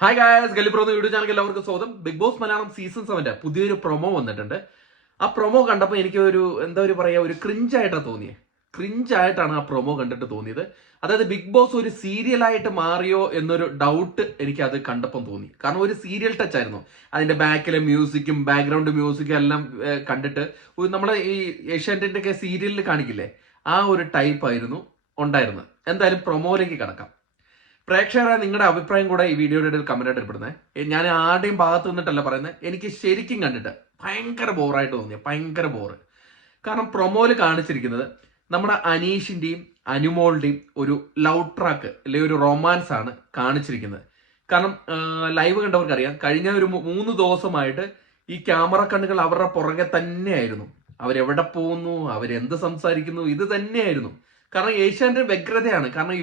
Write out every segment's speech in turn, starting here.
Hi guys, ഗലിപ്രോ YouTube channel എല്ലാവർക്കും സ്വാഗതം. Big boss Malayalam season 7 പുതിയൊരു പ്രൊമോ വന്നിട്ടുണ്ട്. ആ പ്രൊമോ കണ്ടപ്പോൾ എനിക്ക് ഒരു ക്രിഞ്ചായിട്ടാണ് തോന്നിയത്. ക്രിഞ്ചായിട്ടാണ് ആ പ്രൊമോ കണ്ടിട്ട് തോന്നിയത്. അതായത് ബിഗ് ബോസ് ഒരു സീരിയലായിട്ട് മാറിയോ എന്നൊരു ഡൗട്ട് എനിക്ക് അത് കണ്ടപ്പം തോന്നി. കാരണം ഒരു സീരിയൽ ടച്ച് ആയിരുന്നു. അതിന്റെ ബാക്കിലെ മ്യൂസിക്കും ബാക്ക്ഗ്രൗണ്ട് മ്യൂസിക്കും എല്ലാം കണ്ടിട്ട് നമ്മളെ ഈ ഏഷ്യാനെറ്റിന്റെ ഒക്കെ സീരിയലിൽ കാണിക്കില്ലേ, ആ ഒരു ടൈപ്പ് ആയിരുന്നു ഉണ്ടായിരുന്നത്. എന്തായാലും പ്രൊമോയിലേക്ക് കടക്കാം. പ്രേക്ഷകരെ നിങ്ങളുടെ അഭിപ്രായം കൂടെ ഈ വീഡിയോയുടെ ഇടയിൽ കമന്റ് ആയിട്ട് ഇടുന്നത്. ഞാൻ ആരുടെയും ഭാഗത്ത് നിന്നിട്ടല്ല പറയുന്നത്. എനിക്ക് ശരിക്കും കണ്ടിട്ട് ഭയങ്കര ബോറായിട്ട് തോന്നിയ ഭയങ്കര ബോറ്. കാരണം പ്രൊമോയിൽ കാണിച്ചിരിക്കുന്നത് നമ്മുടെ അനീഷിന്റെയും അനുമോളുടെയും ഒരു ലവ് ട്രാക്ക് അല്ലെങ്കിൽ ഒരു റൊമാൻസ് ആണ് കാണിച്ചിരിക്കുന്നത്. കാരണം ലൈവ് കണ്ടവർക്കറിയാം, കഴിഞ്ഞ ഒരു 3 ദിവസമായിട്ട് ഈ ക്യാമറ കണ്ണുകൾ അവരുടെ പുറകെ തന്നെയായിരുന്നു. അവരെവിടെ പോകുന്നു, അവരെന്ത് സംസാരിക്കുന്നു, ഇത് തന്നെയായിരുന്നു. കാരണം ഏഷ്യാന്റെ വ്യഗ്രതയാണ്. കാരണം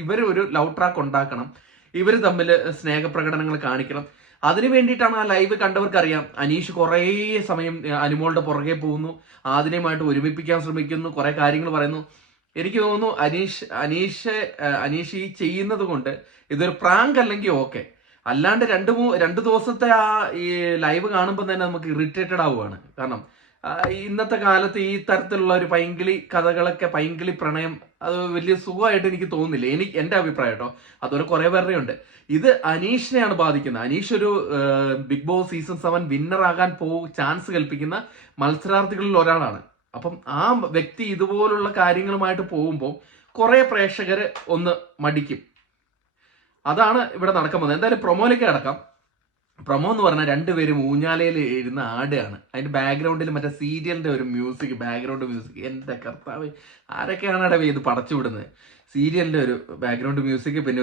ഇവർ ഒരു ലവ് ട്രാക്ക് ഉണ്ടാക്കണം, ഇവർ തമ്മിൽ സ്നേഹപ്രകടനങ്ങൾ കാണിക്കണം. അതിനു വേണ്ടിയിട്ടാണ് ആ ലൈവ് കണ്ടവർക്കറിയാം. അനീഷ് കുറേ സമയം അനുമോളുടെ പുറകെ പോകുന്നു, ആദിനയുമായിട്ട് ഒരുമിപ്പിക്കാൻ ശ്രമിക്കുന്നു, കുറെ കാര്യങ്ങൾ പറയുന്നു. എനിക്ക് തോന്നുന്നു അനീഷ് ഈ ചെയ്യുന്നത് കൊണ്ട് ഇതൊരു പ്രാങ്ക് അല്ലെങ്കിൽ ഓക്കെ. അല്ലാണ്ട് രണ്ട് ദിവസത്തെ ആ ഈ ലൈവ് കാണുമ്പോൾ തന്നെ നമുക്ക് ഇറിറ്റേറ്റഡ് ആവുകയാണ്. കാരണം ഇന്നത്തെ കാലത്ത് ഈ തരത്തിലുള്ള ഒരു പൈങ്കിളി കഥകളൊക്കെ, പൈങ്കിളി പ്രണയം, അത് വലിയ സുഖമായിട്ട് എനിക്ക് തോന്നുന്നില്ല. എന്റെ അഭിപ്രായം കേട്ടോ. അതുപോലെ കുറെ പേരുടെ ഉണ്ട്. ഇത് അനീഷിനെയാണ് ബാധിക്കുന്നത്. അനീഷ് ഒരു ബിഗ് ബോസ് സീസൺ 7 വിന്നർ ആകാൻ ചാൻസ് കൽപ്പിക്കുന്ന മത്സരാർത്ഥികളിൽ ഒരാളാണ്. അപ്പം ആ വ്യക്തി ഇതുപോലുള്ള കാര്യങ്ങളുമായിട്ട് പോകുമ്പോൾ കുറെ പ്രേക്ഷകര് ഒന്ന് മടിക്കും. അതാണ് ഇവിടെ നടക്കാൻ പോകുന്നത്. എന്തായാലും പ്രൊമോയിലേക്ക് കിടക്കാം. പ്രൊമോ എന്ന് പറഞ്ഞാൽ രണ്ടുപേരും ഊഞ്ഞാലയിൽ ഇരുന്ന് ആടുകയാണ്. അതിന്റെ ബാക്ക്ഗ്രൗണ്ടിൽ മറ്റേ സീരിയലിന്റെ ഒരു മ്യൂസിക്, ബാക്ക്ഗ്രൗണ്ട് മ്യൂസിക്. എന്റെ കർത്താവ്, ആരൊക്കെയാണ് അവിടെ ഇത് പടച്ചു വിടുന്നത്? സീരിയലിന്റെ ഒരു ബാക്ക്ഗ്രൗണ്ട് മ്യൂസിക്, പിന്നെ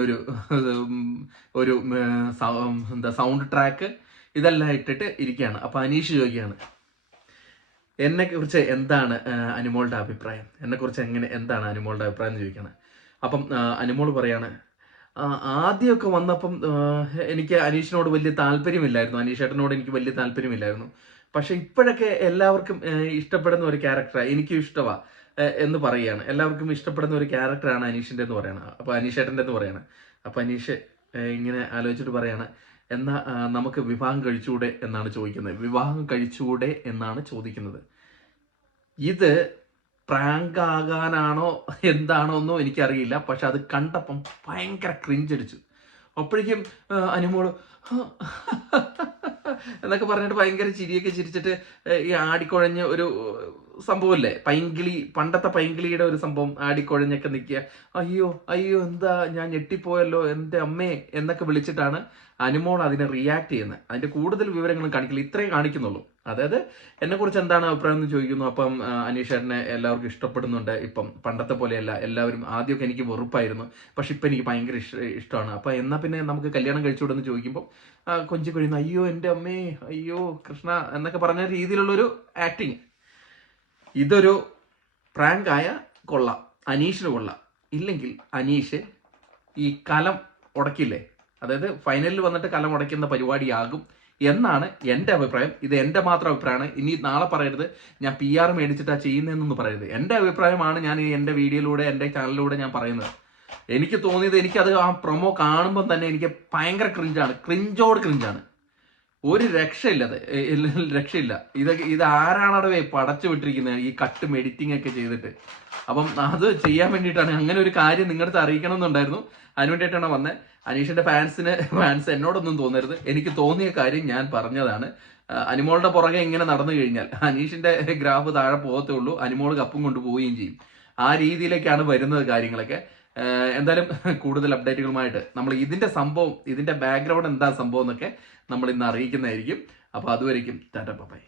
ഒരു സൗണ്ട് ട്രാക്ക്, ഇതെല്ലാം ഇട്ടിട്ട് ഇരിക്കുകയാണ്. അപ്പൊ അനീഷ് ചോദിക്കുകയാണ്, എന്നെ കുറിച്ച് എന്താണ് അനുമോളുടെ അഭിപ്രായം, എന്നെ കുറിച്ച് എന്താണ് അനുമോളുടെ അഭിപ്രായം എന്ന് ചോദിക്കുകയാണ്. അപ്പം അനുമോൾ പറയാണ്, ആദ്യമൊക്കെ വന്നപ്പം എനിക്ക് അനീഷിനോട് വലിയ താല്പര്യമില്ലായിരുന്നു, അനീഷേട്ടനോട് എനിക്ക് വലിയ താല്പര്യമില്ലായിരുന്നു. പക്ഷെ ഇപ്പോഴൊക്കെ എല്ലാവർക്കും ഇഷ്ടപ്പെടുന്ന ഒരു ക്യാരക്ടറാണ്, എനിക്കും ഇഷ്ടമാണ് എന്ന് പറയുകയാണ്. എല്ലാവർക്കും ഇഷ്ടപ്പെടുന്ന ഒരു ക്യാരക്ടറാണ് അനീഷിന്റെ എന്ന് പറയണം. അപ്പൊ അനീഷേട്ടൻ്റെ എന്ന് പറയണം. അപ്പൊ അനീഷ് ഇങ്ങനെ ആലോചിച്ചിട്ട് പറയാണ്, എന്നാ നമുക്ക് വിവാഹം കഴിച്ചുകൂടെ എന്നാണ് ചോദിക്കുന്നത്. വിവാഹം കഴിച്ചുകൂടെ എന്നാണ് ചോദിക്കുന്നത്. ഇത് പ്രാങ്ക് ആകാനാണോ എന്താണോ ഒന്നും എനിക്കറിയില്ല. പക്ഷെ അത് കണ്ടപ്പം ഭയങ്കര ക്രിഞ്ചടിച്ചു. അപ്പോഴേക്കും അനുമോള് എന്നൊക്കെ പറഞ്ഞിട്ട് ഭയങ്കര ചിരിയൊക്കെ ചിരിച്ചിട്ട് ഈ ആടിക്കുഴഞ്ഞ ഒരു സംഭവമല്ലേ, പണ്ടത്തെ പൈങ്കിളിയുടെ ഒരു സംഭവം, ആടിക്കുഴഞ്ഞൊക്കെ നിൽക്കുക. അയ്യോ അയ്യോ എന്താ ഞാൻ ഞെട്ടിപ്പോയല്ലോ എൻ്റെ അമ്മേ എന്നൊക്കെ വിളിച്ചിട്ടാണ് അനുമോൾ അതിനെ റിയാക്ട് ചെയ്യുന്നത്. അതിന്റെ കൂടുതൽ വിവരങ്ങളും കാണിക്കില്ല, ഇത്രേ കാണിക്കുന്നുള്ളൂ. അതായത് എന്നെ കുറിച്ച് എന്താണ് അഭിപ്രായം എന്ന് ചോദിക്കുന്നു. അപ്പം അനീഷേട്ടനെ എല്ലാവർക്കും ഇഷ്ടപ്പെടുന്നുണ്ട്. ഇപ്പം പണ്ടത്തെ പോലെയല്ല, എല്ലാവരും ആദ്യമൊക്കെ എനിക്ക് വെറുപ്പായിരുന്നു, പക്ഷെ ഇപ്പം എനിക്ക് ഭയങ്കര ഇഷ്ടമാണ്. അപ്പം എന്നാ പിന്നെ നമുക്ക് കല്യാണം കഴിച്ചുവിടെന്ന് ചോദിക്കുമ്പോൾ കൊഞ്ചി കഴിയുന്നു, അയ്യോ എൻ്റെ അമ്മേ, അയ്യോ കൃഷ്ണ എന്നൊക്കെ പറഞ്ഞ രീതിയിലുള്ളൊരു ആക്ടിങ്. ഇതൊരു പ്രാങ്ക് ആയ കൊള്ളാം, അനീഷിന് കൊള്ളാം. ഇല്ലെങ്കിൽ അനീഷ് ഈ കലം ഉടക്കില്ലേ, അതായത് ഫൈനലിൽ വന്നിട്ട് കലം ഉടയ്ക്കുന്ന പരിപാടിയാകും എന്നാണ് എൻ്റെ അഭിപ്രായം. ഇത് എൻ്റെ മാത്രം അഭിപ്രായമാണ്. ഇനി നാളെ പറയരുത് ഞാൻ PR മേടിച്ചിട്ടാ ചെയ്യുന്നതെന്നൊന്നും പറയരുത്. എൻ്റെ അഭിപ്രായമാണ് ഞാൻ എൻ്റെ വീഡിയോയിലൂടെ, എൻ്റെ ചാനലിലൂടെ ഞാൻ പറയുന്നത്. എനിക്ക് തോന്നിയത്, എനിക്കത് ആ പ്രൊമോ കാണുമ്പോൾ തന്നെ എനിക്ക് ഭയങ്കര ക്രിഞ്ചോട് ക്രിഞ്ചാണ്. ഒരു രക്ഷയില്ല. ഇത് ആരാണടവേ പടച്ചു വിട്ടിരിക്കുന്നത് ഈ കട്ടും എഡിറ്റിംഗ് ഒക്കെ ചെയ്തിട്ട്. അപ്പം അത് ചെയ്യാൻ വേണ്ടിയിട്ടാണ്. അങ്ങനെ ഒരു കാര്യം നിങ്ങളുടെ അറിയിക്കണം എന്നുണ്ടായിരുന്നു, അതിന് വേണ്ടിയിട്ടാണ് വന്നത്. അനീഷിന്റെ ഫാൻസ് എന്നോടൊന്നും തോന്നരുത്. എനിക്ക് തോന്നിയ കാര്യം ഞാൻ പറഞ്ഞതാണ്. അനുമോളുടെ പുറകെ ഇങ്ങനെ നടന്നു കഴിഞ്ഞാൽ അനീഷിന്റെ ഗ്രാഫ് താഴെ പോകത്തേ ഉള്ളൂ, അനുമോൾ കപ്പും കൊണ്ടുപോവുകയും ചെയ്യും. ആ രീതിയിലേക്കാണ് വരുന്നത് കാര്യങ്ങളൊക്കെ. എന്തായാലും കൂടുതൽ അപ്ഡേറ്റുകളുമായിട്ട് നമ്മൾ ഇതിന്റെ ബാക്ക്ഗ്രൗണ്ട് എന്താ സംഭവം എന്നൊക്കെ നമ്മൾ ഇന്ന് അറിയിക്കുന്നതായിരിക്കും. അപ്പൊ അതുവരെയും ടാറ്റ ബൈ.